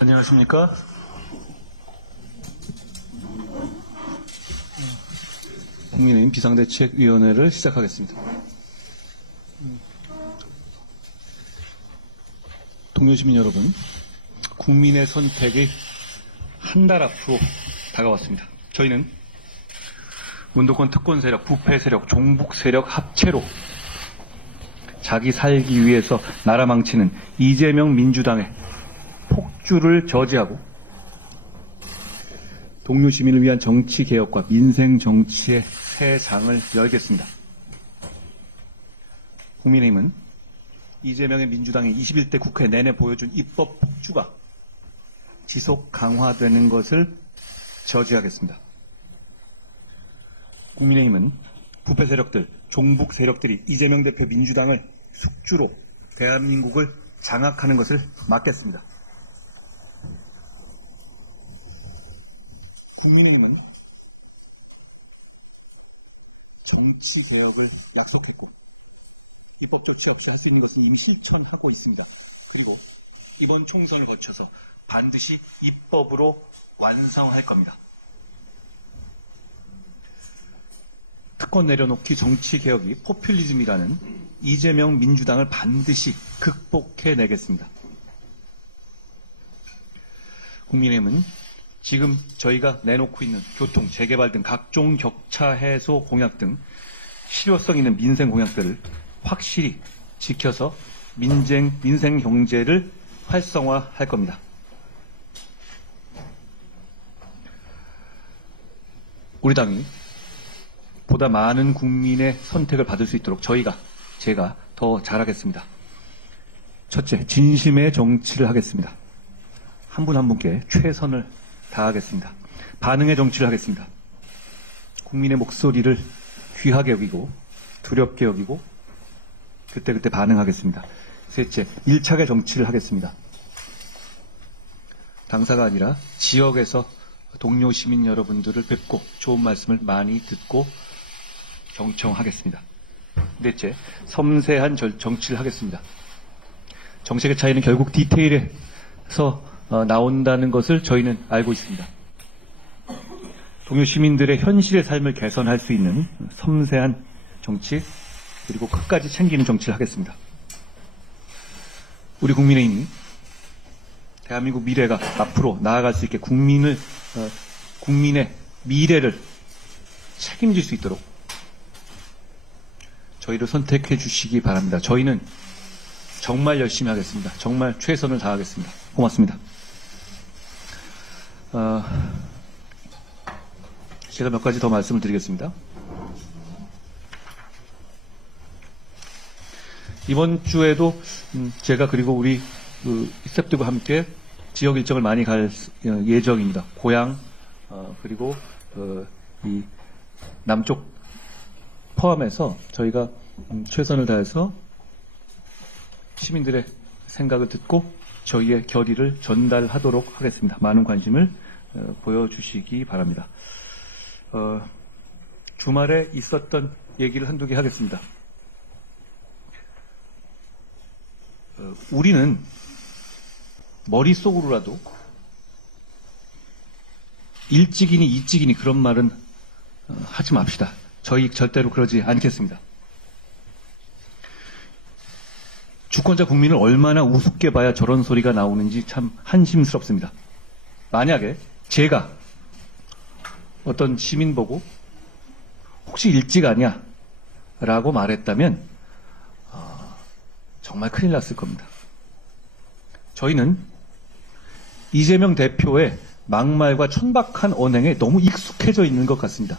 안녕하십니까? 국민의힘 비상대책위원회를 시작하겠습니다. 동료 시민 여러분, 국민의 선택이 한 달 앞으로 다가왔습니다. 저희는 운동권 특권 세력, 부패 세력, 종북 세력 합체로 자기 살기 위해서 나라 망치는 이재명 민주당의 폭주를 저지하고 동료 시민을 위한 정치 개혁과 민생 정치의 새 장을 열겠습니다. 국민의힘은 이재명의 민주당이 21대 국회 내내 보여준 입법 폭주가 지속 강화되는 것을 저지하겠습니다. 국민의힘은 부패 세력들, 종북 세력들이 이재명 대표 민주당을 숙주로 대한민국을 장악하는 것을 막겠습니다. 국민의힘은 정치 개혁을 약속했고 입법 조치 없이 할 수 있는 것을 이미 실천하고 있습니다. 그리고 이번 총선을 거쳐서 반드시 입법으로 완성할 겁니다. 특권 내려놓기 정치 개혁이 포퓰리즘이라는 이재명 민주당을 반드시 극복해내겠습니다. 국민의힘은 지금 저희가 내놓고 있는 교통, 재개발 등 각종 격차 해소 공약 등 실효성 있는 민생 공약들을 확실히 지켜서 민생 경제를 활성화할 겁니다. 우리 당이 보다 많은 국민의 선택을 받을 수 있도록 제가 더 잘하겠습니다. 첫째, 진심의 정치를 하겠습니다. 한 분 한 분께 최선을 다하겠습니다. 반응의 정치를 하겠습니다. 국민의 목소리를 귀하게 여기고 두렵게 여기고 그때그때 반응하겠습니다. 셋째, 일착의 정치를 하겠습니다. 당사가 아니라 지역에서 동료 시민 여러분들을 뵙고 좋은 말씀을 많이 듣고 경청하겠습니다. 넷째, 섬세한 정치를 하겠습니다. 정책의 차이는 결국 디테일에서 나온다는 것을 저희는 알고 있습니다. 동료 시민들의 현실의 삶을 개선할 수 있는 섬세한 정치, 그리고 끝까지 챙기는 정치를 하겠습니다. 우리 국민의힘이 대한민국 미래가 앞으로 나아갈 수 있게 국민의 미래를 책임질 수 있도록 저희를 선택해 주시기 바랍니다. 저희는 정말 열심히 하겠습니다. 정말 최선을 다하겠습니다. 고맙습니다. 제가 몇 가지 더 말씀을 드리겠습니다. 이번 주에도 제가 그리고 우리 스태프들과 함께 지역 일정을 많이 갈 예정입니다. 고향 그리고 이 남쪽 포함해서 저희가 최선을 다해서 시민들의 생각을 듣고 저희의 결의를 전달하도록 하겠습니다. 많은 관심을 보여주시기 바랍니다. 주말에 있었던 얘기를 한두 개 하겠습니다. 우리는 머릿속으로라도 일찍이니 이찍이니 그런 말은 하지 맙시다. 저희 절대로 그러지 않겠습니다. 주권자 국민을 얼마나 우습게 봐야 저런 소리가 나오는지 참 한심스럽습니다. 만약에 제가 어떤 시민 보고 혹시 일찍 아니야? 라고 말했다면 정말 큰일 났을 겁니다. 저희는 이재명 대표의 막말과 천박한 언행에 너무 익숙해져 있는 것 같습니다.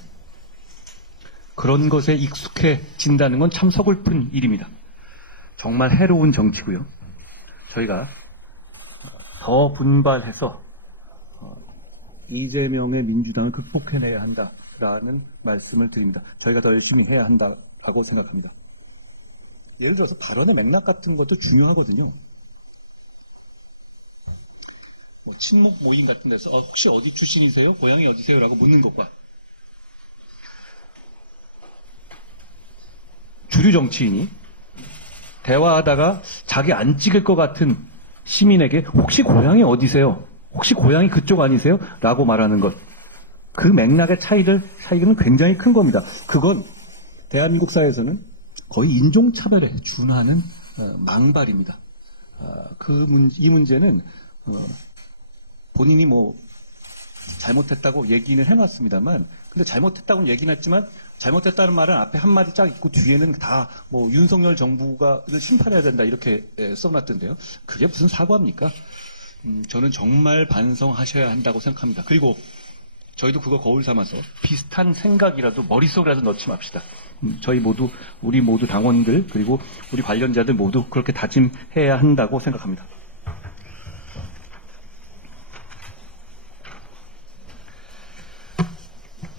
그런 것에 익숙해진다는 건 참 서글픈 일입니다. 정말 해로운 정치고요. 저희가 더 분발해서 이재명의 민주당을 극복해내야 한다라는 말씀을 드립니다. 저희가 더 열심히 해야 한다고 생각합니다. 예를 들어서 발언의 맥락 같은 것도 중요하거든요. 뭐 친목 모임 같은 데서 혹시 어디 출신이세요? 고향이 어디세요? 라고 묻는 것과 주류 정치인이 대화하다가 자기 안 찍을 것 같은 시민에게 혹시 고향이 어디세요? 혹시 고향이 그쪽 아니세요? 라고 말하는 것. 그 맥락의 차이는 굉장히 큰 겁니다. 그건 대한민국 사회에서는 거의 인종차별에 준하는 망발입니다. 이 문제는 본인이 뭐 잘못했다고 얘기는 해놨습니다만, 근데 잘못했다고는 얘기는 했지만 잘못했다는 말은 앞에 한마디 짝 있고 뒤에는 다 뭐 윤석열 정부를 심판해야 된다 이렇게 써놨던데요. 그게 무슨 사과입니까? 저는 정말 반성하셔야 한다고 생각합니다. 그리고 저희도 그거 거울 삼아서 비슷한 생각이라도 머릿속이라도 넣지 맙시다. 우리 모두 당원들 그리고 우리 관련자들 모두 그렇게 다짐해야 한다고 생각합니다.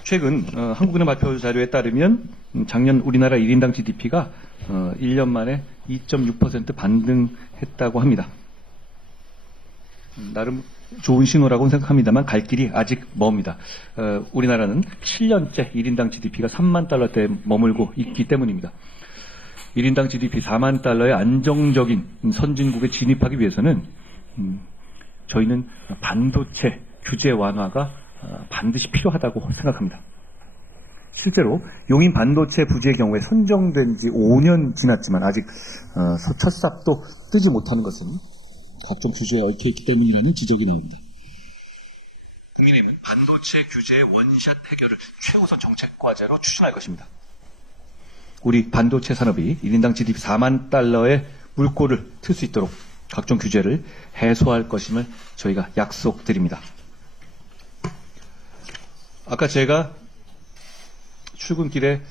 최근 한국은행 발표 자료에 따르면 작년 우리나라 1인당 GDP가 1년 만에 2.6% 반등했다고 합니다. 나름 좋은 신호라고 생각합니다만 갈 길이 아직 멉니다. 우리나라는 7년째 1인당 GDP가 3만 달러대에 머물고 있기 때문입니다. 1인당 GDP 4만 달러의 안정적인 선진국에 진입하기 위해서는 저희는 반도체 규제 완화가 반드시 필요하다고 생각합니다. 실제로 용인 반도체 부지의 경우에 선정된 지 5년 지났지만 아직 첫 삽도 뜨지 못하는 것은 각종 규제에 얽혀있기 때문이라는 지적이 나옵니다. 국민의힘은 반도체 규제의 원샷 해결을 최우선 정책 과제로 추진할 것입니다. 우리 반도체 산업이 1인당 GDP 4만 달러의 물꼬를 틀 수 있도록 각종 규제를 해소할 것임을 저희가 약속드립니다. 아까 제가 출근길에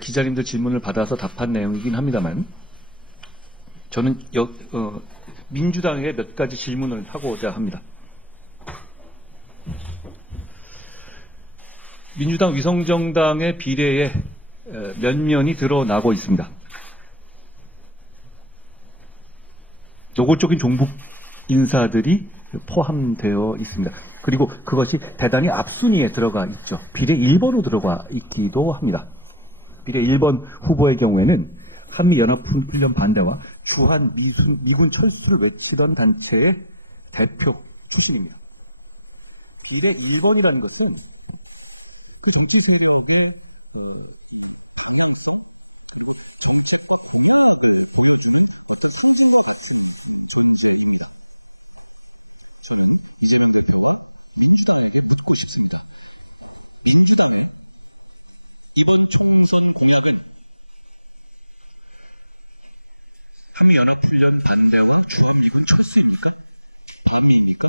기자님들 질문을 받아서 답한 내용이긴 합니다만 저는 민주당에 몇 가지 질문을 하고자 합니다. 민주당 위성정당의 비례에 면면이 드러나고 있습니다. 노골적인 종북 인사들이 포함되어 있습니다. 그리고 그것이 대단히 앞순위에 들어가 있죠. 비례 1번으로 들어가 있기도 합니다. 비례 1번 후보의 경우에는 한미연합훈련 반대와 주한 미군 철수를 외치던 단체의 대표 출신입니다. 비례 1번이라는 것은 그 정치 세력은 이재명 대표가 민주당에게 묻고 싶습니다. 민주당이 이번 총선 공약은 한미연합훈련 반대와 주한미군 철수입니까? 아닙니까?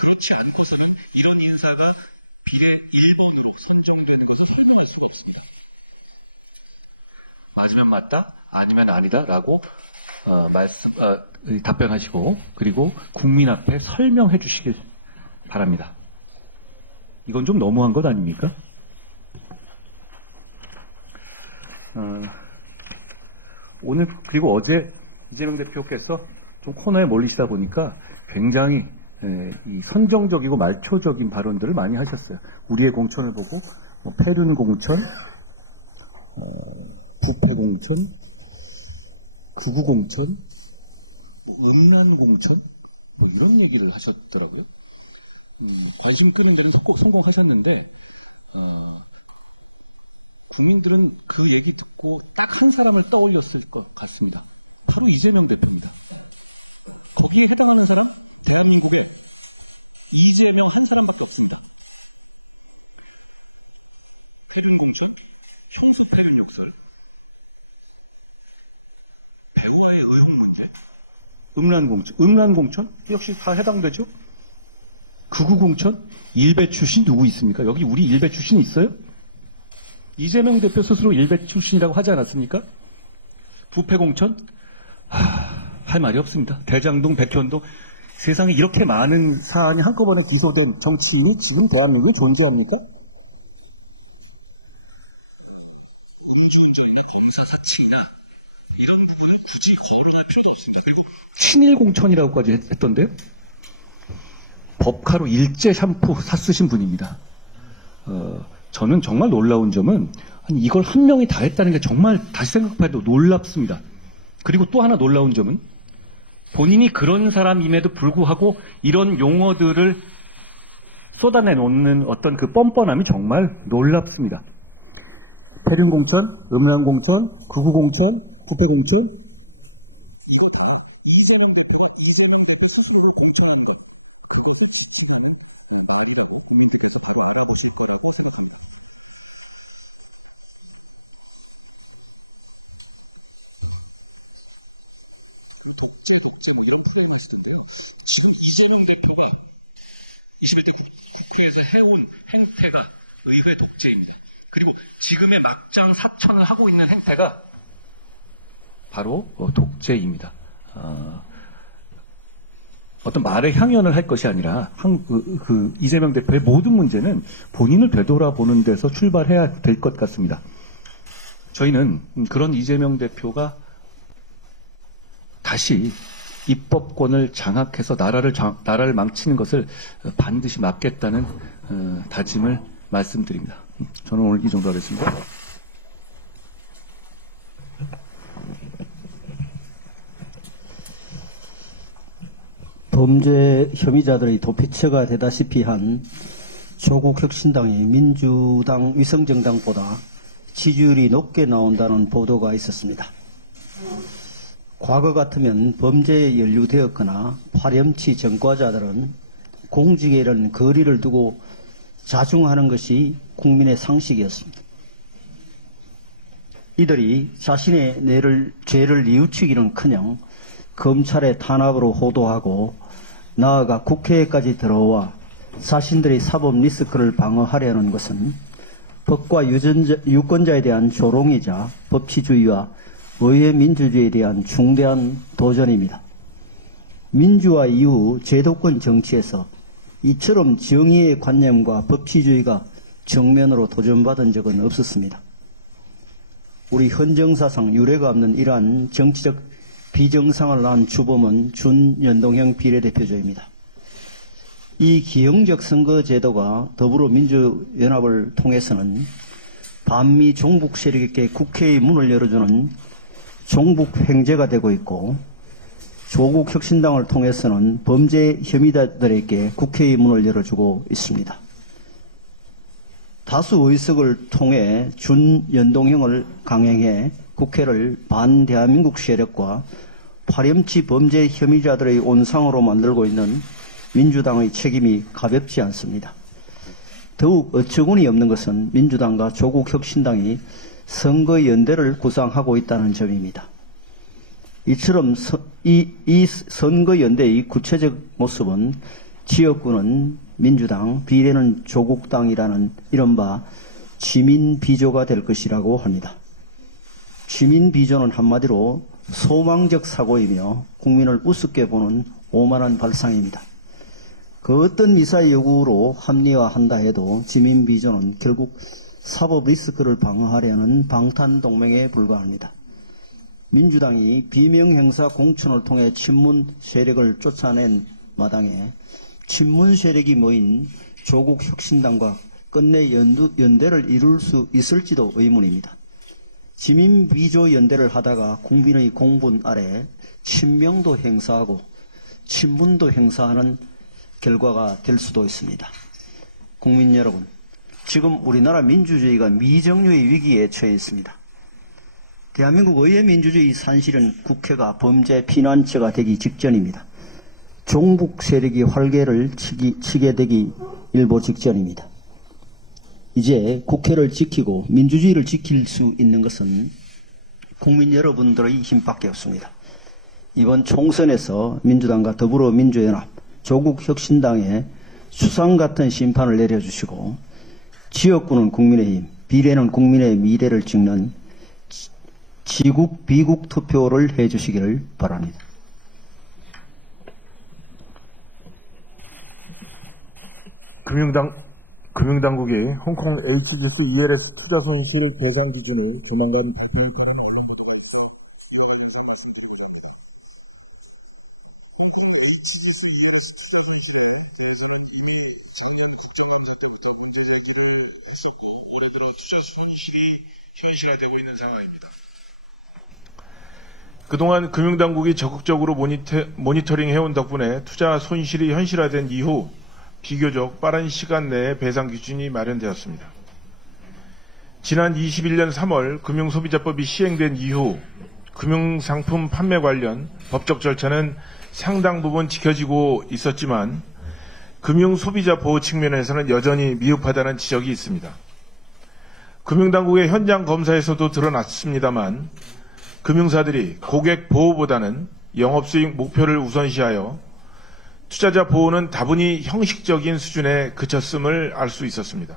그렇지 않고서는 이런 인사가 비례 1번으로 선정되는 것을 확인할 수가 없습니다. 맞으면 맞다, 아니면 아니다라고 답변하시고 그리고 국민 앞에 설명해 주시길 바랍니다. 이건 좀 너무한 것 아닙니까? 오늘 그리고 어제 이재명 대표께서 좀 코너에 몰리시다 보니까 굉장히 이 선정적이고 말초적인 발언들을 많이 하셨어요. 우리의 공천을 보고 패륜 공천, 부패 공천, 구구 공천, 음란 공천, 이런 얘기를 하셨더라고요. 관심 끄는 데는 성공하셨는데 국민들은 그 얘기 듣고 딱 한 사람을 떠올렸을 것 같습니다. 바로 이재명 대표입니다. 이재명 한 사람 같습니다. 패륜 공천, 형사 패륜 역설, 배우자의 의혹 문제, 음란 공천 역시 다 해당되죠. 극우 공천, 일베 출신 누구 있습니까? 여기 우리 일베 출신 있어요? 이재명 대표 스스로 일베 출신이라고 하지 않았습니까? 부패공천? 할 말이 없습니다. 대장동, 백현동, 세상에 이렇게 많은 사안이 한꺼번에 기소된 정치인이 지금 대한민국에 존재합니까? 공주운전이나 검사사칭이나 이런 부분을 굳이 거론할 필요도 없습니다. 그리고 친일 공천이라고까지 했던데요. 법카로 일제 샴푸 샀으신 분입니다. 저는 정말 놀라운 점은 아니, 이걸 한 명이 다 했다는 게 정말 다시 생각해도 놀랍습니다. 그리고 또 하나 놀라운 점은 본인이 그런 사람임에도 불구하고 이런 용어들을 쏟아내놓는 어떤 그 뻔뻔함이 정말 놀랍습니다. 패륜공천, 음란공천, 극우공천, 부패공천, 이재명 대표가 이재명 대표 스스로를 공천하는 것, 그것을 지지하는 많은 국민들께서 바로 알아보실 거라고 생각합니다. 독재 뭐 이런 프레임 하시던데요. 지금 이재명 대표가 21대 국회에서 해온 행태가 의회 독재입니다. 그리고 지금의 막장 사천을 하고 있는 행태가 바로 독재입니다. 어떤 말의 향연을 할 것이 아니라 이재명 대표의 모든 문제는 본인을 되돌아보는 데서 출발해야 될 것 같습니다. 저희는 그런 이재명 대표가 다시 입법권을 장악해서 나라를 망치는 것을 반드시 막겠다는 다짐을 말씀드립니다. 저는 오늘 이 정도 하겠습니다. 범죄 혐의자들의 도피처가 되다시피 한 조국 혁신당이 민주당 위성정당보다 지지율이 높게 나온다는 보도가 있었습니다. 과거 같으면 범죄에 연루되었거나 파렴치 전과자들은 공직에 이런 거리를 두고 자중하는 것이 국민의 상식이었습니다. 이들이 자신의 죄를 뉘우치기는커녕 검찰의 탄압으로 호도하고 나아가 국회에까지 들어와 자신들의 사법 리스크를 방어하려는 것은 법과 유권자에 대한 조롱이자 법치주의와 의회 민주주의에 대한 중대한 도전입니다. 민주화 이후 제도권 정치에서 이처럼 정의의 관념과 법치주의가 정면으로 도전받은 적은 없었습니다. 우리 헌정사상 유례가 없는 이러한 정치적 비정상을 낳은 주범은 준연동형 비례대표제입니다. 이 기형적 선거제도가 더불어민주연합을 통해서는 반미 종북 세력에게 국회의 문을 열어주는 종북 횡재가 되고 있고, 조국 혁신당을 통해서는 범죄 혐의자들에게 국회의 문을 열어주고 있습니다. 다수 의석을 통해 준연동형을 강행해 국회를 반대한민국 세력과 파렴치 범죄 혐의자들의 온상으로 만들고 있는 민주당의 책임이 가볍지 않습니다. 더욱 어처구니 없는 것은 민주당과 조국 혁신당이 선거연대를 구상하고 있다는 점입니다. 이처럼 이 선거연대의 구체적 모습은 지역구는 민주당, 비례는 조국당이라는 이른바 지민비조가 될 것이라고 합니다. 지민비조는 한마디로 소망적 사고이며 국민을 우습게 보는 오만한 발상입니다. 그 어떤 미사의 요구로 합리화한다 해도 지민비조는 결국 사법 리스크를 방어하려는 방탄동맹에 불과합니다. 민주당이 비명행사 공천을 통해 친문 세력을 쫓아낸 마당에 친문 세력이 모인 조국 혁신당과 끝내 연대를 이룰 수 있을지도 의문입니다. 지민비조 연대를 하다가 국민의 공분 아래 친명도 행사하고 친문도 행사하는 결과가 될 수도 있습니다. 국민 여러분, 지금 우리나라 민주주의가 미정유의 위기에 처해 있습니다. 대한민국 의회 민주주의 산실은 국회가 범죄 피난처가 되기 직전입니다. 종북 세력이 활개를 치게 되기 일보 직전입니다. 이제 국회를 지키고 민주주의를 지킬 수 있는 것은 국민 여러분들의 힘밖에 없습니다. 이번 총선에서 민주당과 더불어민주연합, 조국혁신당에 수상 같은 심판을 내려주시고 지역구는 국민의힘, 비례는 국민의 미래를 찍는 시국 비국 투표를 해주시기를 바랍니다. 금융당국이 홍콩 HGC ELS 투자 손실 배상 기준을 조만간 발표할 거라고 알립니다. 올해 들어 투자 손실이 현실화되고 있는 상황입니다. 그동안 금융당국이 적극적으로 모니터링해온 덕분에 투자 손실이 현실화된 이후 비교적 빠른 시간 내에 배상 기준이 마련되었습니다. 지난 21년 3월 금융소비자법이 시행된 이후 금융상품 판매 관련 법적 절차는 상당 부분 지켜지고 있었지만 금융소비자 보호 측면에서는 여전히 미흡하다는 지적이 있습니다. 금융당국의 현장 검사에서도 드러났습니다만 금융사들이 고객 보호보다는 영업수익 목표를 우선시하여 투자자 보호는 다분히 형식적인 수준에 그쳤음을 알 수 있었습니다.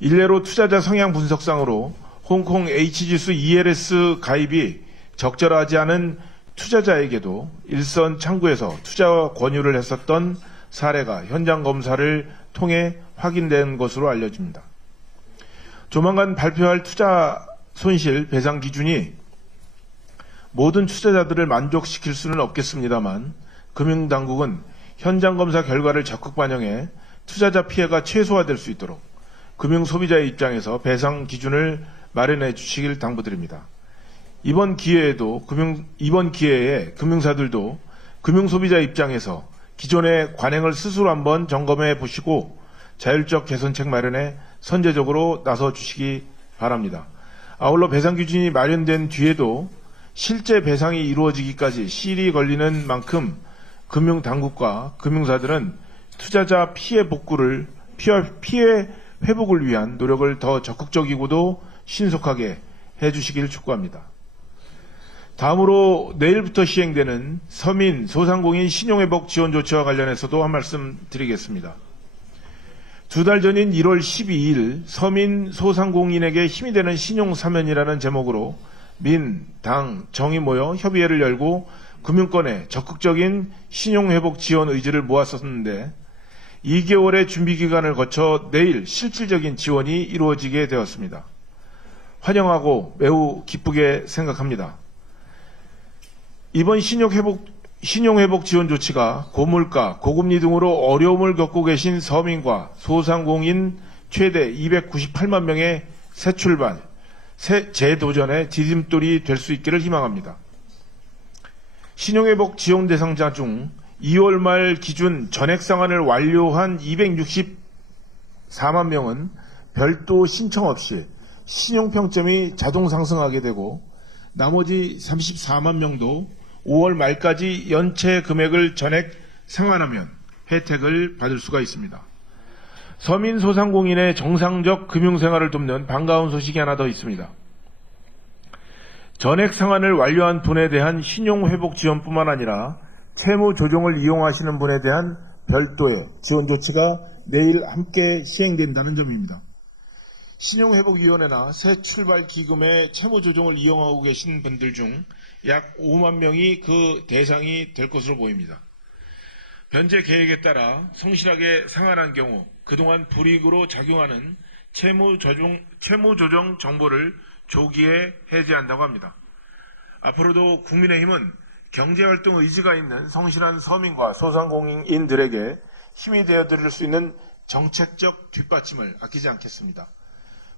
일례로 투자자 성향 분석상으로 홍콩 HGS ELS 가입이 적절하지 않은 투자자에게도 일선 창구에서 투자 권유를 했었던 사례가 현장 검사를 통해 확인된 것으로 알려집니다. 조만간 발표할 투자 손실 배상 기준이 모든 투자자들을 만족시킬 수는 없겠습니다만 금융당국은 현장 검사 결과를 적극 반영해 투자자 피해가 최소화될 수 있도록 금융소비자의 입장에서 배상 기준을 마련해 주시길 당부드립니다. 이번 기회에 금융사들도 금융소비자 입장에서 기존의 관행을 스스로 한번 점검해 보시고 자율적 개선책 마련에 선제적으로 나서 주시기 바랍니다. 아울러 배상 기준이 마련된 뒤에도 실제 배상이 이루어지기까지 시일이 걸리는 만큼 금융당국과 금융사들은 투자자 피해 회복을 위한 노력을 더 적극적이고도 신속하게 해주시길 촉구합니다. 다음으로 내일부터 시행되는 서민, 소상공인 신용회복 지원 조치와 관련해서도 한 말씀 드리겠습니다. 2달 전인 1월 12일 서민, 소상공인에게 힘이 되는 신용사면이라는 제목으로 민, 당, 정이 모여 협의회를 열고 금융권에 적극적인 신용회복 지원 의지를 모았었는데 2개월의 준비기간을 거쳐 내일 실질적인 지원이 이루어지게 되었습니다. 환영하고 매우 기쁘게 생각합니다. 이번 신용회복 지원 조치가 고물가, 고금리 등으로 어려움을 겪고 계신 서민과 소상공인 최대 298만 명의 새 출발, 재도전의 디딤돌이 될 수 있기를 희망합니다. 신용회복 지원 대상자 중 2월 말 기준 전액 상환을 완료한 264만 명은 별도 신청 없이 신용평점이 자동 상승하게 되고 나머지 34만 명도 5월 말까지 연체 금액을 전액 상환하면 혜택을 받을 수가 있습니다. 서민 소상공인의 정상적 금융생활을 돕는 반가운 소식이 하나 더 있습니다. 전액 상환을 완료한 분에 대한 신용회복 지원뿐만 아니라 채무 조정을 이용하시는 분에 대한 별도의 지원 조치가 내일 함께 시행된다는 점입니다. 신용회복위원회나 새 출발 기금의 채무 조정을 이용하고 계신 분들 중 약 5만 명이 그 대상이 될 것으로 보입니다. 현재 계획에 따라 성실하게 상환한 경우 그동안 불이익으로 작용하는 채무 조정 정보를 조기에 해제한다고 합니다. 앞으로도 국민의힘은 경제활동 의지가 있는 성실한 서민과 소상공인들에게 힘이 되어드릴 수 있는 정책적 뒷받침을 아끼지 않겠습니다.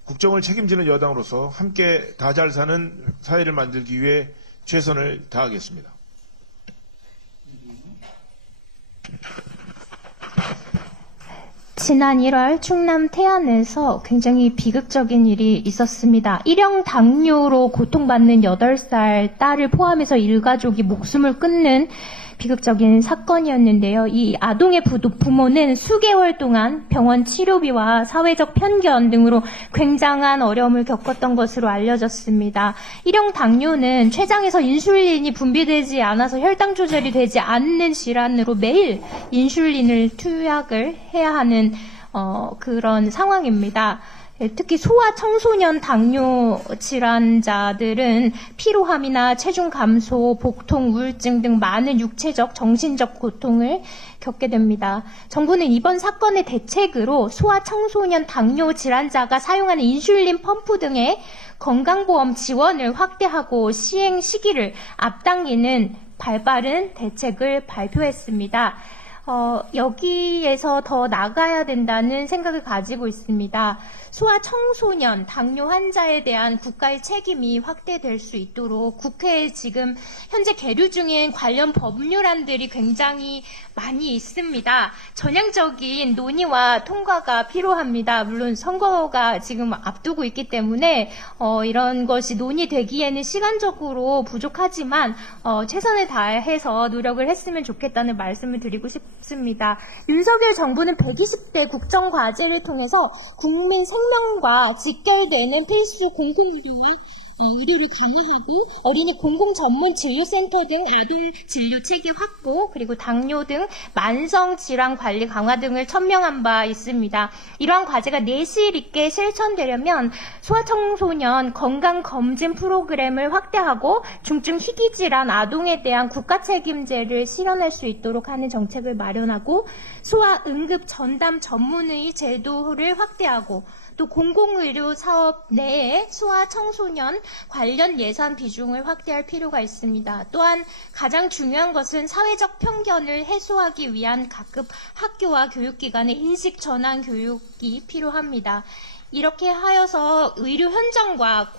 국정을 책임지는 여당으로서 함께 다 잘 사는 사회를 만들기 위해 최선을 다하겠습니다. 지난 1월 충남 태안에서 굉장히 비극적인 일이 있었습니다. 1형 당뇨로 고통받는 8살 딸을 포함해서 일가족이 목숨을 끊는 비극적인 사건이었는데요. 이 아동의 부모는 수개월 동안 병원 치료비와 사회적 편견 등으로 굉장한 어려움을 겪었던 것으로 알려졌습니다. 1형 당뇨는 췌장에서 인슐린이 분비되지 않아서 혈당 조절이 되지 않는 질환으로 매일 인슐린을 투약을 해야 하는 그런 상황입니다. 특히 소아 청소년 당뇨 질환자들은 피로함이나 체중 감소, 복통, 우울증 등 많은 육체적, 정신적 고통을 겪게 됩니다. 정부는 이번 사건의 대책으로 소아 청소년 당뇨 질환자가 사용하는 인슐린 펌프 등의 건강보험 지원을 확대하고 시행 시기를 앞당기는 발빠른 대책을 발표했습니다. 여기에서 더 나가야 된다는 생각을 가지고 있습니다. 소아 청소년 당뇨 환자에 대한 국가의 책임이 확대될 수 있도록 국회에 지금 현재 계류 중인 관련 법률안들이 굉장히 많이 있습니다. 전향적인 논의와 통과가 필요합니다. 물론 선거가 지금 앞두고 있기 때문에 이런 것이 논의되기에는 시간적으로 부족하지만 최선을 다해서 노력을 했으면 좋겠다는 말씀을 드리고 싶습니다. 윤석열 정부는 120대 국정과제를 통해서 국민 생명과 직결되는 필수 공공의료와 의료를 강화하고 어린이 공공전문진료센터 등 아동 진료 체계 확보 그리고 당뇨 등 만성질환 관리 강화 등을 천명한 바 있습니다. 이러한 과제가 내실 있게 실천되려면 소아청소년 건강검진 프로그램을 확대하고 중증 희귀질환 아동에 대한 국가 책임제를 실현할 수 있도록 하는 정책을 마련하고 소아응급전담 전문의 제도를 확대하고 또 공공의료 사업 내에 소아 청소년 관련 예산 비중을 확대할 필요가 있습니다. 또한 가장 중요한 것은 사회적 편견을 해소하기 위한 각급 학교와 교육기관의 인식 전환 교육이 필요합니다. 이렇게 하여서 의료 현장과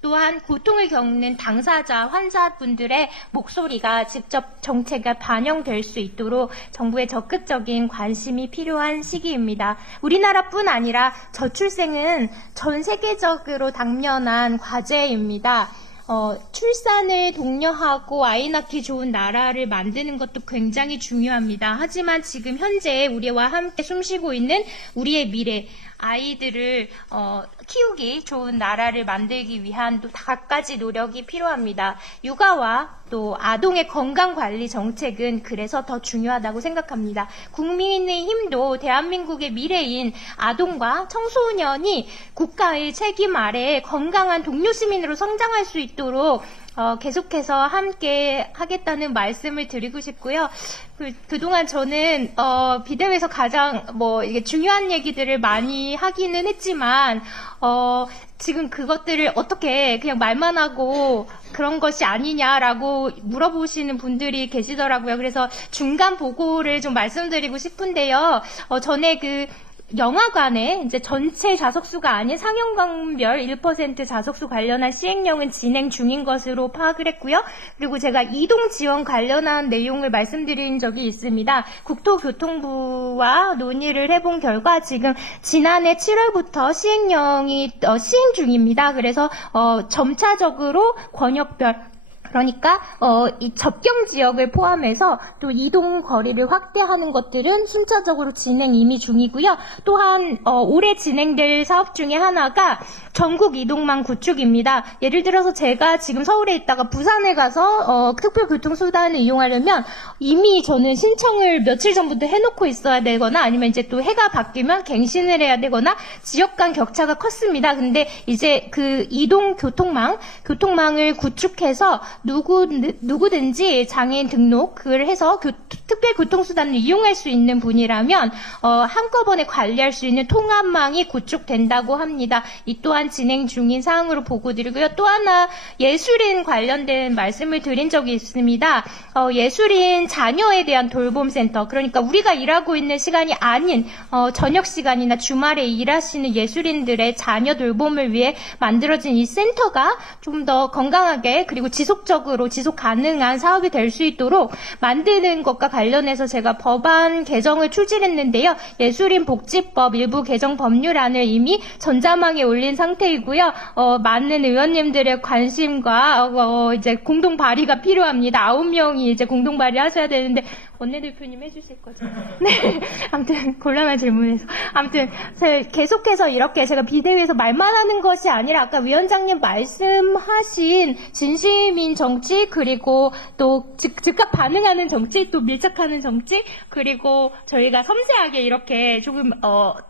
또한 고통을 겪는 당사자, 환자분들의 목소리가 직접 정책에 반영될 수 있도록 정부의 적극적인 관심이 필요한 시기입니다. 우리나라뿐 아니라 저출생은 전 세계적으로 당면한 과제입니다. 출산을 독려하고 아이 낳기 좋은 나라를 만드는 것도 굉장히 중요합니다. 하지만 지금 현재 우리와 함께 숨쉬고 있는 우리의 미래, 아이들을 키우기 좋은 나라를 만들기 위한 또 갖가지 노력이 필요합니다. 육아와 또 아동의 건강관리 정책은 그래서 더 중요하다고 생각합니다. 국민의힘도 대한민국의 미래인 아동과 청소년이 국가의 책임 아래 건강한 동료시민으로 성장할 수 있도록 계속해서 함께 하겠다는 말씀을 드리고 싶고요. 그동안 저는 비대위에서 가장 이게 중요한 얘기들을 많이 하기는 했지만 지금 그것들을 어떻게 그냥 말만 하고 그런 것이 아니냐라고 물어보시는 분들이 계시더라고요. 그래서 중간 보고를 좀 말씀드리고 싶은데요. 전에 영화관에 이제 전체 좌석수가 아닌 상영관별 1% 좌석수 관련한 시행령은 진행 중인 것으로 파악을 했고요. 그리고 제가 이동 지원 관련한 내용을 말씀드린 적이 있습니다. 국토교통부와 논의를 해본 결과 지금 지난해 7월부터 시행령이 시행 중입니다. 그래서 점차적으로 권역별 그러니까 이 접경 지역을 포함해서 또 이동 거리를 확대하는 것들은 순차적으로 진행 이미 중이고요. 또한 올해 진행될 사업 중에 하나가 전국 이동망 구축입니다. 예를 들어서 제가 지금 서울에 있다가 부산에 가서 특별교통수단을 이용하려면 이미 저는 신청을 며칠 전부터 해놓고 있어야 되거나 아니면 이제 또 해가 바뀌면 갱신을 해야 되거나 지역 간 격차가 컸습니다. 근데 이제 그 이동 교통망을 구축해서 누구든지 장애인 등록을 해서 특별교통수단을 이용할 수 있는 분이라면 한꺼번에 관리할 수 있는 통합망이 구축된다고 합니다. 이 또한 진행 중인 사항으로 보고드리고요. 또 하나 예술인 관련된 말씀을 드린 적이 있습니다. 예술인 자녀에 대한 돌봄센터, 그러니까 우리가 일하고 있는 시간이 아닌 저녁 시간이나 주말에 일하시는 예술인들의 자녀 돌봄을 위해 만들어진 이 센터가 좀 더 건강하게 그리고 지속 가능한 사업이 될 수 있도록 만드는 것과 관련해서 제가 법안 개정을 추진했는데요. 예술인 복지법 일부 개정 법률안을 이미 전자망에 올린 상태이고요. 많은 의원님들의 관심과 이제 공동 발의가 필요합니다. 9명이 이제 공동 발의하셔야 되는데 원내대표님 해주실 거죠? 네. 아무튼, 곤란한 질문에서. 아무튼, 계속해서 이렇게 제가 비대위에서 말만 하는 것이 아니라 아까 위원장님 말씀하신 진심인 정치, 그리고 또 즉각 반응하는 정치, 또 밀착하는 정치, 그리고 저희가 섬세하게 이렇게 조금,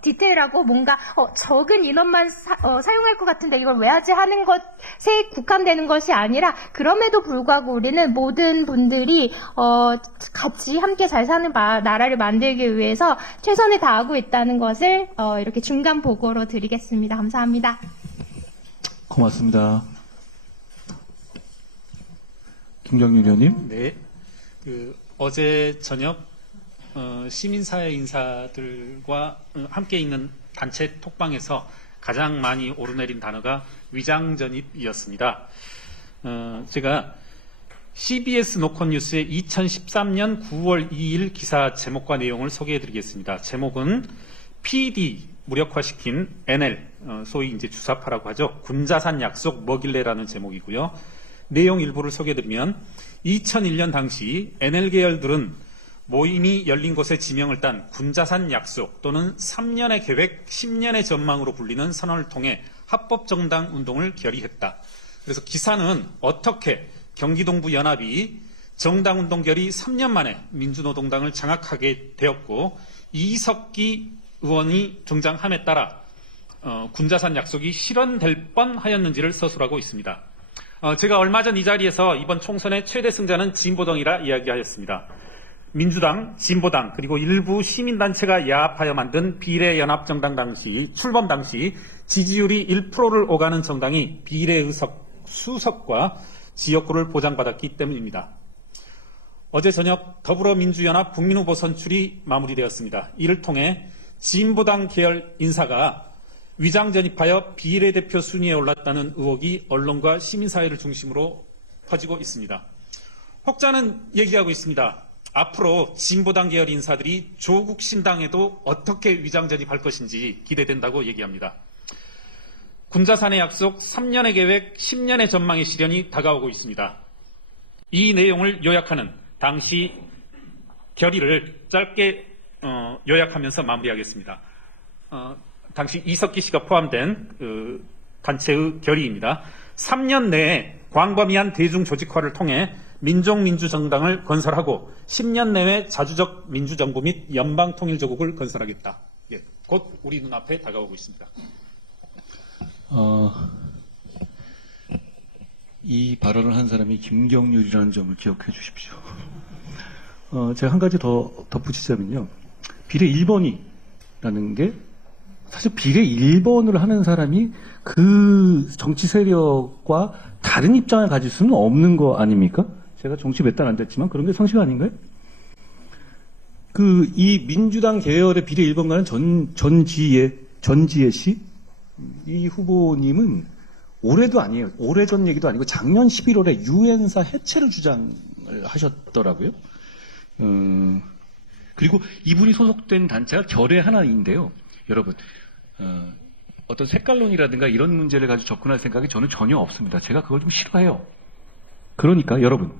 디테일하고 뭔가, 적은 인원만 사용할 것 같은데 이걸 왜 하지 하는 것에 국한되는 것이 아니라 그럼에도 불구하고 우리는 모든 분들이, 같이 함께 잘 사는 나라를 만들기 위해서 최선을 다하고 있다는 것을 이렇게 중간 보고로 드리겠습니다. 감사합니다. 고맙습니다. 김정윤 의원님. 네. 어제 저녁 시민사회 인사들과 함께 있는 단체 톡방에서 가장 많이 오르내린 단어가 위장전입이었습니다. 제가 CBS 노컷뉴스의 2013년 9월 2일 기사 제목과 내용을 소개해드리겠습니다. 제목은 PD 무력화시킨 NL, 소위 이제 주사파라고 하죠. 군자산 약속 먹일래라는 제목이고요. 내용 일부를 소개해드리면 2001년 당시 NL 계열들은 모임이 열린 곳에 지명을 딴 군자산 약속 또는 3년의 계획, 10년의 전망으로 불리는 선언을 통해 합법정당 운동을 결의했다. 그래서 기사는 어떻게 경기동부 연합이 정당운동 결의 3년 만에 민주노동당을 장악하게 되었고 이석기 의원이 등장함에 따라 군자산 약속이 실현될 뻔하였는지를 서술하고 있습니다. 제가 얼마 전 이 자리에서 이번 총선의 최대 승자는 진보당이라 이야기하였습니다. 민주당, 진보당 그리고 일부 시민단체가 야합하여 만든 비례연합정당 당시 출범 당시 지지율이 1%를 오가는 정당이 비례의석 수석과 지역구를 보장받았기 때문입니다. 어제 저녁 더불어민주연합 국민후보 선출이 마무리되었습니다. 이를 통해 진보당 계열 인사가 위장전입하여 비례대표 순위에 올랐다는 의혹이 언론과 시민사회를 중심으로 퍼지고 있습니다. 혹자는 얘기하고 있습니다. 앞으로 진보당 계열 인사들이 조국 신당에도 어떻게 위장전입할 것인지 기대된다고 얘기합니다. 군자산의 약속 3년의 계획 10년의 전망의 실현이 다가오고 있습니다. 이 내용을 요약하는 당시 결의를 짧게 요약하면서 마무리하겠습니다. 당시 이석기 씨가 포함된 단체의 결의입니다. 3년 내에 광범위한 대중조직화를 통해 민족민주정당을 건설하고 10년 내에 자주적 민주정부 및 연방통일조국을 건설하겠다. 예, 곧 우리 눈앞에 다가오고 있습니다. 이 발언을 한 사람이 김경률이라는 점을 기억해 주십시오. 제가 한 가지 더 덧붙이자면요. 비례 1번이라는 게 사실 비례 1번을 하는 사람이 그 정치 세력과 다른 입장을 가질 수는 없는 거 아닙니까? 제가 정치 몇 달 안 됐지만 그런 게 상식 아닌가요? 이 민주당 계열의 비례 1번가는 전지혜 씨? 이 후보님은 올해도 아니에요. 오래전 얘기도 아니고 작년 11월에 유엔사 해체를 주장을 하셨더라고요. 그리고 이분이 소속된 단체가 결의 하나인데요. 여러분, 어떤 색깔론이라든가 이런 문제를 가지고 접근할 생각이 저는 전혀 없습니다. 제가 그걸 좀 싫어해요. 그러니까 여러분,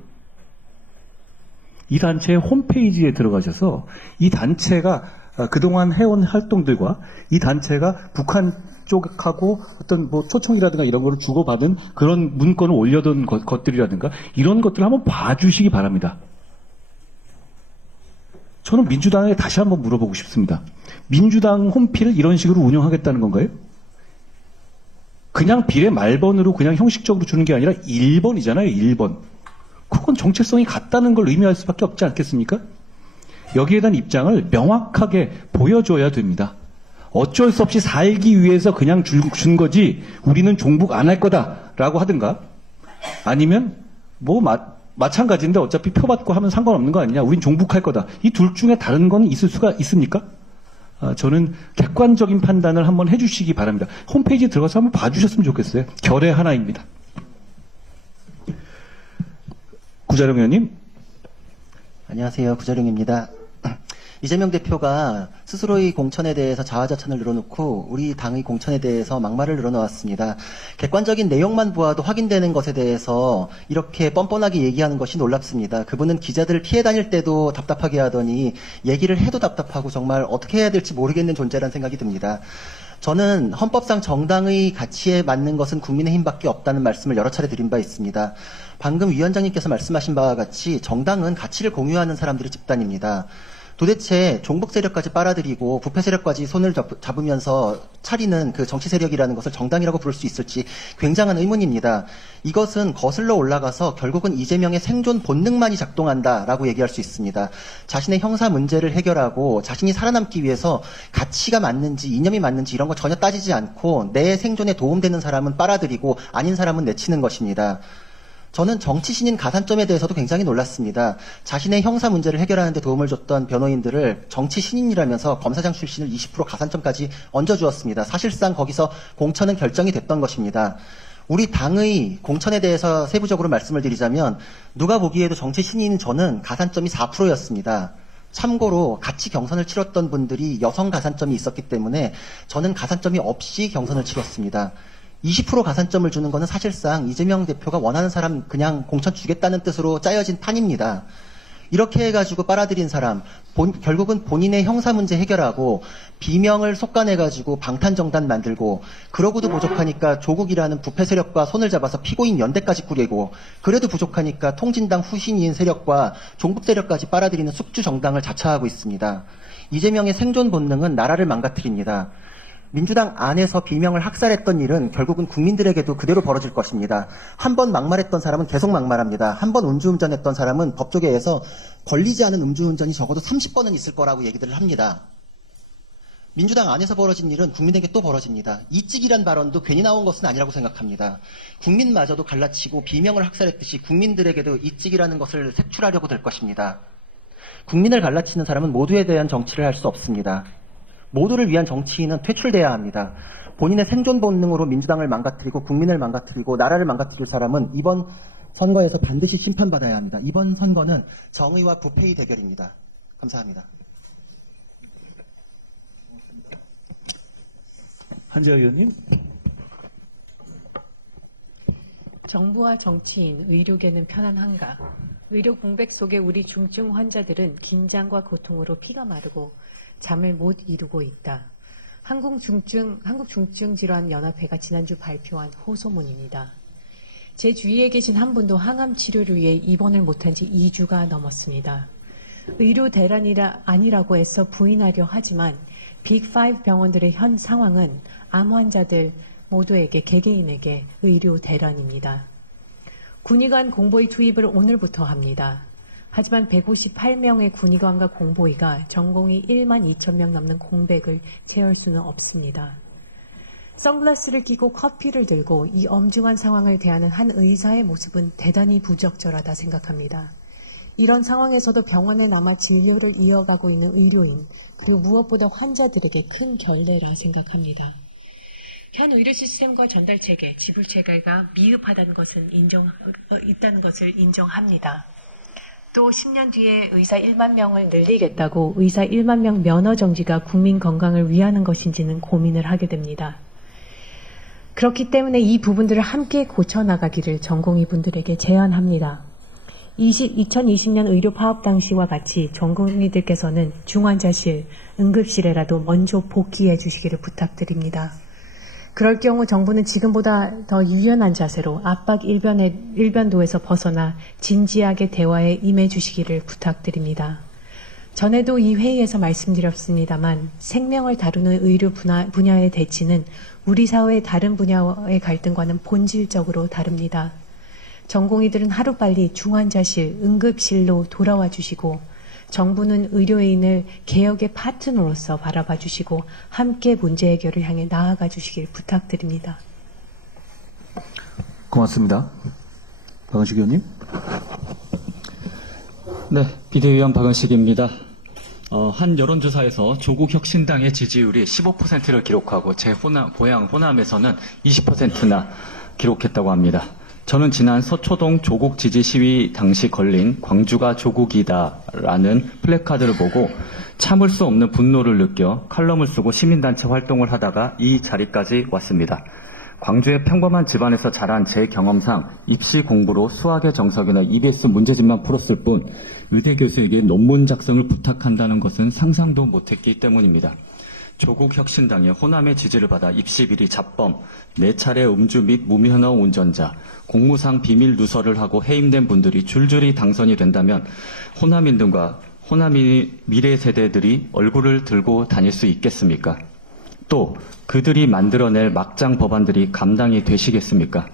이 단체의 홈페이지에 들어가셔서 이 단체가 그동안 해온 활동들과 이 단체가 북한 쪽하고 어떤 뭐 초청이라든가 이런 거를 주고받은 그런 문건을 올려둔 것들이라든가 이런 것들을 한번 봐주시기 바랍니다. 저는 민주당에 다시 한번 물어보고 싶습니다. 민주당 홈피를 이런 식으로 운영하겠다는 건가요? 그냥 비례 말번으로 그냥 형식적으로 주는 게 아니라 1번이잖아요. 1번. 그건 정체성이 같다는 걸 의미할 수밖에 없지 않겠습니까? 여기에 대한 입장을 명확하게 보여줘야 됩니다. 어쩔 수 없이 살기 위해서 그냥 준 거지 우리는 종북 안 할 거다라고 하든가 아니면 뭐 마찬가지인데 어차피 표 받고 하면 상관없는 거 아니냐 우린 종북할 거다 이 둘 중에 다른 건 있을 수가 있습니까? 저는 객관적인 판단을 한번 해주시기 바랍니다. 홈페이지에 들어가서 한번 봐주셨으면 좋겠어요. 결의 하나입니다. 구자룡 의원님. 안녕하세요. 구자룡입니다. 이재명 대표가 스스로의 공천에 대해서 자화자찬을 늘어놓고 우리 당의 공천에 대해서 막말을 늘어놓았습니다. 객관적인 내용만 보아도 확인되는 것에 대해서 이렇게 뻔뻔하게 얘기하는 것이 놀랍습니다. 그분은 기자들을 피해 다닐 때도 답답하게 하더니 얘기를 해도 답답하고 정말 어떻게 해야 될지 모르겠는 존재라는 생각이 듭니다. 저는 헌법상 정당의 가치에 맞는 것은 국민의힘밖에 없다는 말씀을 여러 차례 드린 바 있습니다. 방금 위원장님께서 말씀하신 바와 같이 정당은 가치를 공유하는 사람들의 집단입니다. 도대체 종북 세력까지 빨아들이고 부패 세력까지 손을 잡으면서 차리는 그 정치 세력이라는 것을 정당이라고 부를 수 있을지 굉장한 의문입니다. 이것은 거슬러 올라가서 결국은 이재명의 생존 본능만이 작동한다라고 얘기할 수 있습니다. 자신의 형사 문제를 해결하고 자신이 살아남기 위해서 가치가 맞는지 이념이 맞는지 이런 거 전혀 따지지 않고 내 생존에 도움되는 사람은 빨아들이고 아닌 사람은 내치는 것입니다. 저는 정치 신인 가산점에 대해서도 굉장히 놀랐습니다. 자신의 형사 문제를 해결하는 데 도움을 줬던 변호인들을 정치 신인이라면서 검사장 출신을 20% 가산점까지 얹어주었습니다. 사실상 거기서 공천은 결정이 됐던 것입니다. 우리 당의 공천에 대해서 세부적으로 말씀을 드리자면 누가 보기에도 정치 신인인 저는 가산점이 4%였습니다. 참고로 같이 경선을 치렀던 분들이 여성 가산점이 있었기 때문에 저는 가산점이 없이 경선을 치렀습니다. 20% 가산점을 주는 것은 사실상 이재명 대표가 원하는 사람 그냥 공천 주겠다는 뜻으로 짜여진 판입니다. 이렇게 해가지고 빨아들인 사람, 결국은 본인의 형사 문제 해결하고 비명을 속아내가지고 방탄정단 만들고 그러고도 부족하니까 조국이라는 부패 세력과 손을 잡아서 피고인 연대까지 꾸리고 그래도 부족하니까 통진당 후신인 세력과 종북 세력까지 빨아들이는 숙주 정당을 자처하고 있습니다. 이재명의 생존 본능은 나라를 망가뜨립니다. 민주당 안에서 비명을 학살했던 일은 결국은 국민들에게도 그대로 벌어질 것입니다. 한 번 막말했던 사람은 계속 막말합니다. 한 번 음주운전했던 사람은 법조계에서 걸리지 않은 음주운전이 적어도 30번은 있을 거라고 얘기들을 합니다. 민주당 안에서 벌어진 일은 국민에게 또 벌어집니다. 이찍이란 발언도 괜히 나온 것은 아니라고 생각합니다. 국민마저도 갈라치고 비명을 학살했듯이 국민들에게도 이찍이라는 것을 색출하려고 될 것입니다. 국민을 갈라치는 사람은 모두에 대한 정치를 할 수 없습니다. 모두를 위한 정치인은 퇴출돼야 합니다. 본인의 생존 본능으로 민주당을 망가뜨리고 국민을 망가뜨리고 나라를 망가뜨릴 사람은 이번 선거에서 반드시 심판받아야 합니다. 이번 선거는 정의와 부패의 대결입니다. 감사합니다. 한재아 의원님. 정부와 정치인, 의료계는 편안한가? 의료 공백 속에 우리 중증 환자들은 긴장과 고통으로 피가 마르고 잠을 못 이루고 있다. 한국중증질환연합회가 지난주 발표한 호소문입니다. 제 주위에 계신 한 분도 항암 치료를 위해 입원을 못한 지 2주가 넘었습니다. 의료 대란이라 아니라고 애써 부인하려 하지만 빅5 병원들의 현 상황은 암 환자들 모두에게 개개인에게 의료 대란입니다. 군의관 공보위 투입을 오늘부터 합니다. 하지만 158명의 군의관과 공보위가 전공이 1만 2천 명 넘는 공백을 채울 수는 없습니다. 선글라스를 끼고 커피를 들고 이 엄중한 상황을 대하는 한 의사의 모습은 대단히 부적절하다 생각합니다. 이런 상황에서도 병원에 남아 진료를 이어가고 있는 의료인, 그리고 무엇보다 환자들에게 큰 결례라 생각합니다. 현 의료 시스템과 전달 체계, 지불 체계가 미흡하다는 것은 있다는 것을 인정합니다. 또 10년 뒤에 의사 1만 명을 늘리겠다고 의사 1만 명 면허 정지가 국민 건강을 위하는 것인지는 고민을 하게 됩니다. 그렇기 때문에 이 부분들을 함께 고쳐나가기를 전공의 분들에게 제안합니다. 2020년 의료 파업 당시와 같이 전공의들께서는 중환자실, 응급실에라도 먼저 복귀해 주시기를 부탁드립니다. 그럴 경우 정부는 지금보다 더 유연한 자세로 압박 일변도에서 벗어나 진지하게 대화에 임해 주시기를 부탁드립니다. 전에도 이 회의에서 말씀드렸습니다만 생명을 다루는 의료 분야의 대치는 우리 사회의 다른 분야의 갈등과는 본질적으로 다릅니다. 전공의들은 하루빨리 중환자실, 응급실로 돌아와 주시고 정부는 의료인을 개혁의 파트너로서 바라봐 주시고 함께 문제 해결을 향해 나아가 주시길 부탁드립니다. 고맙습니다. 박은식 의원님. 네, 비대위원 박은식입니다. 한 여론조사에서 조국 혁신당의 지지율이 15%를 기록하고 제 고향 호남에서는 20%나 기록했다고 합니다. 저는 지난 서초동 조국 지지 시위 당시 걸린 광주가 조국이다라는 플래카드를 보고 참을 수 없는 분노를 느껴 칼럼을 쓰고 시민단체 활동을 하다가 이 자리까지 왔습니다. 광주의 평범한 집안에서 자란 제 경험상 입시 공부로 수학의 정석이나 EBS 문제집만 풀었을 뿐 의대 교수에게 논문 작성을 부탁한다는 것은 상상도 못했기 때문입니다. 조국혁신당의 호남의 지지를 받아 입시비리 잡범, 4차례 음주 및 무면허 운전자, 공무상 비밀 누설을 하고 해임된 분들이 줄줄이 당선이 된다면 호남인들과 호남의 미래 세대들이 얼굴을 들고 다닐 수 있겠습니까? 또 그들이 만들어낼 막장 법안들이 감당이 되시겠습니까?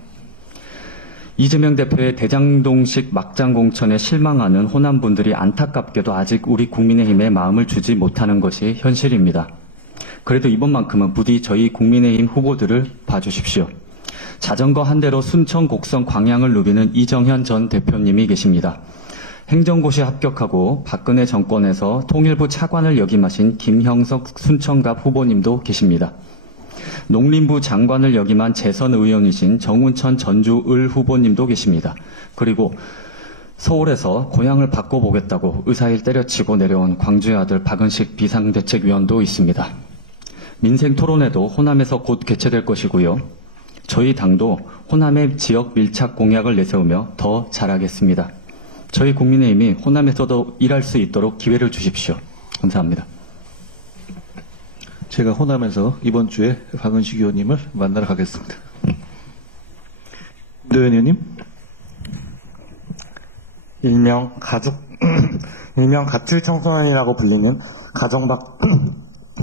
이재명 대표의 대장동식 막장 공천에 실망하는 호남분들이 안타깝게도 아직 우리 국민의힘에 마음을 주지 못하는 것이 현실입니다. 그래도 이번만큼은 부디 저희 국민의힘 후보들을 봐주십시오. 자전거 한 대로 순천 곡성 광양을 누비는 이정현 전 대표님이 계십니다. 행정고시 합격하고 박근혜 정권에서 통일부 차관을 역임하신 김형석 순천갑 후보님도 계십니다. 농림부 장관을 역임한 재선 의원이신 정운천 전주을 후보님도 계십니다. 그리고 서울에서 고향을 바꿔보겠다고 의사일 때려치고 내려온 광주의 아들 박은식 비상대책위원도 있습니다. 민생 토론회도 호남에서 곧 개최될 것이고요. 저희 당도 호남의 지역 밀착 공약을 내세우며 더 잘하겠습니다. 저희 국민의힘이 호남에서도 일할 수 있도록 기회를 주십시오. 감사합니다. 제가 호남에서 이번 주에 박은식 의원님을 만나러 가겠습니다. 노현 의원님. 일명 가출 청소년이라고 불리는 가정밖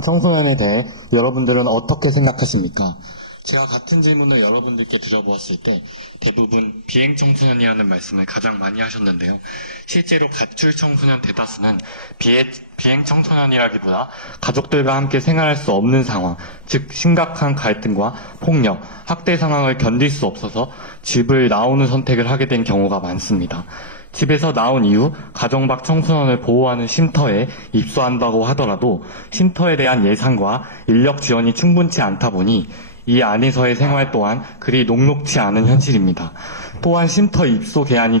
청소년에 대해 여러분들은 어떻게 생각하십니까? 제가 같은 질문을 여러분들께 드려보았을 때 대부분 비행 청소년이라는 말씀을 가장 많이 하셨는데요. 실제로 가출 청소년 대다수는 비행 청소년이라기보다 가족들과 함께 생활할 수 없는 상황, 즉 심각한 갈등과 폭력, 학대 상황을 견딜 수 없어서 집을 나오는 선택을 하게 된 경우가 많습니다. 집에서 나온 이후 가정밖 청소년을 보호하는 쉼터에 입소한다고 하더라도 쉼터에 대한 예산과 인력 지원이 충분치 않다 보니 이 안에서의 생활 또한 그리 녹록지 않은 현실입니다. 또한 쉼터 입소 계약이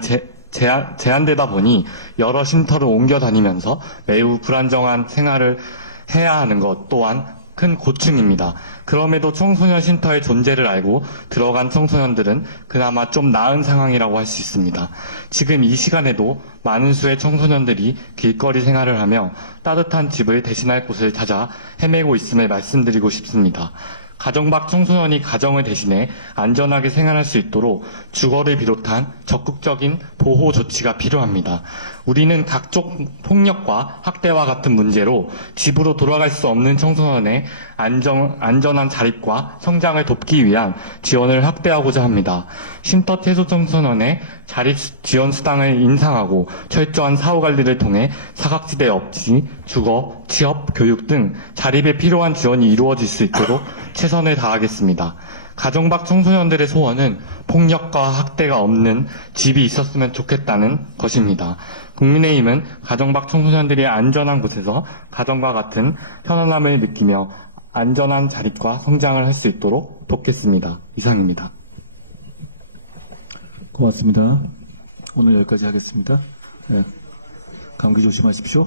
제한되다 보니 여러 쉼터를 옮겨 다니면서 매우 불안정한 생활을 해야 하는 것 또한 큰 고충입니다. 그럼에도 청소년 쉼터의 존재를 알고 들어간 청소년들은 그나마 좀 나은 상황이라고 할 수 있습니다. 지금 이 시간에도 많은 수의 청소년들이 길거리 생활을 하며 따뜻한 집을 대신할 곳을 찾아 헤매고 있음을 말씀드리고 싶습니다. 가정밖 청소년이 가정을 대신해 안전하게 생활할 수 있도록 주거를 비롯한 적극적인 보호 조치가 필요합니다. 우리는 각종 폭력과 학대와 같은 문제로 집으로 돌아갈 수 없는 청소년의 안전한 자립과 성장을 돕기 위한 지원을 확대하고자 합니다. 쉼터 퇴소 청소년의 자립 지원 수당을 인상하고 철저한 사후 관리를 통해 사각지대 없이 주거, 취업, 교육 등 자립에 필요한 지원이 이루어질 수 있도록 최선을 다하겠습니다. 가정밖 청소년들의 소원은 폭력과 학대가 없는 집이 있었으면 좋겠다는 것입니다. 국민의힘은 가정밖 청소년들이 안전한 곳에서 가정과 같은 편안함을 느끼며 안전한 자립과 성장을 할 수 있도록 돕겠습니다. 이상입니다. 고맙습니다. 오늘 여기까지 하겠습니다. 네. 감기 조심하십시오.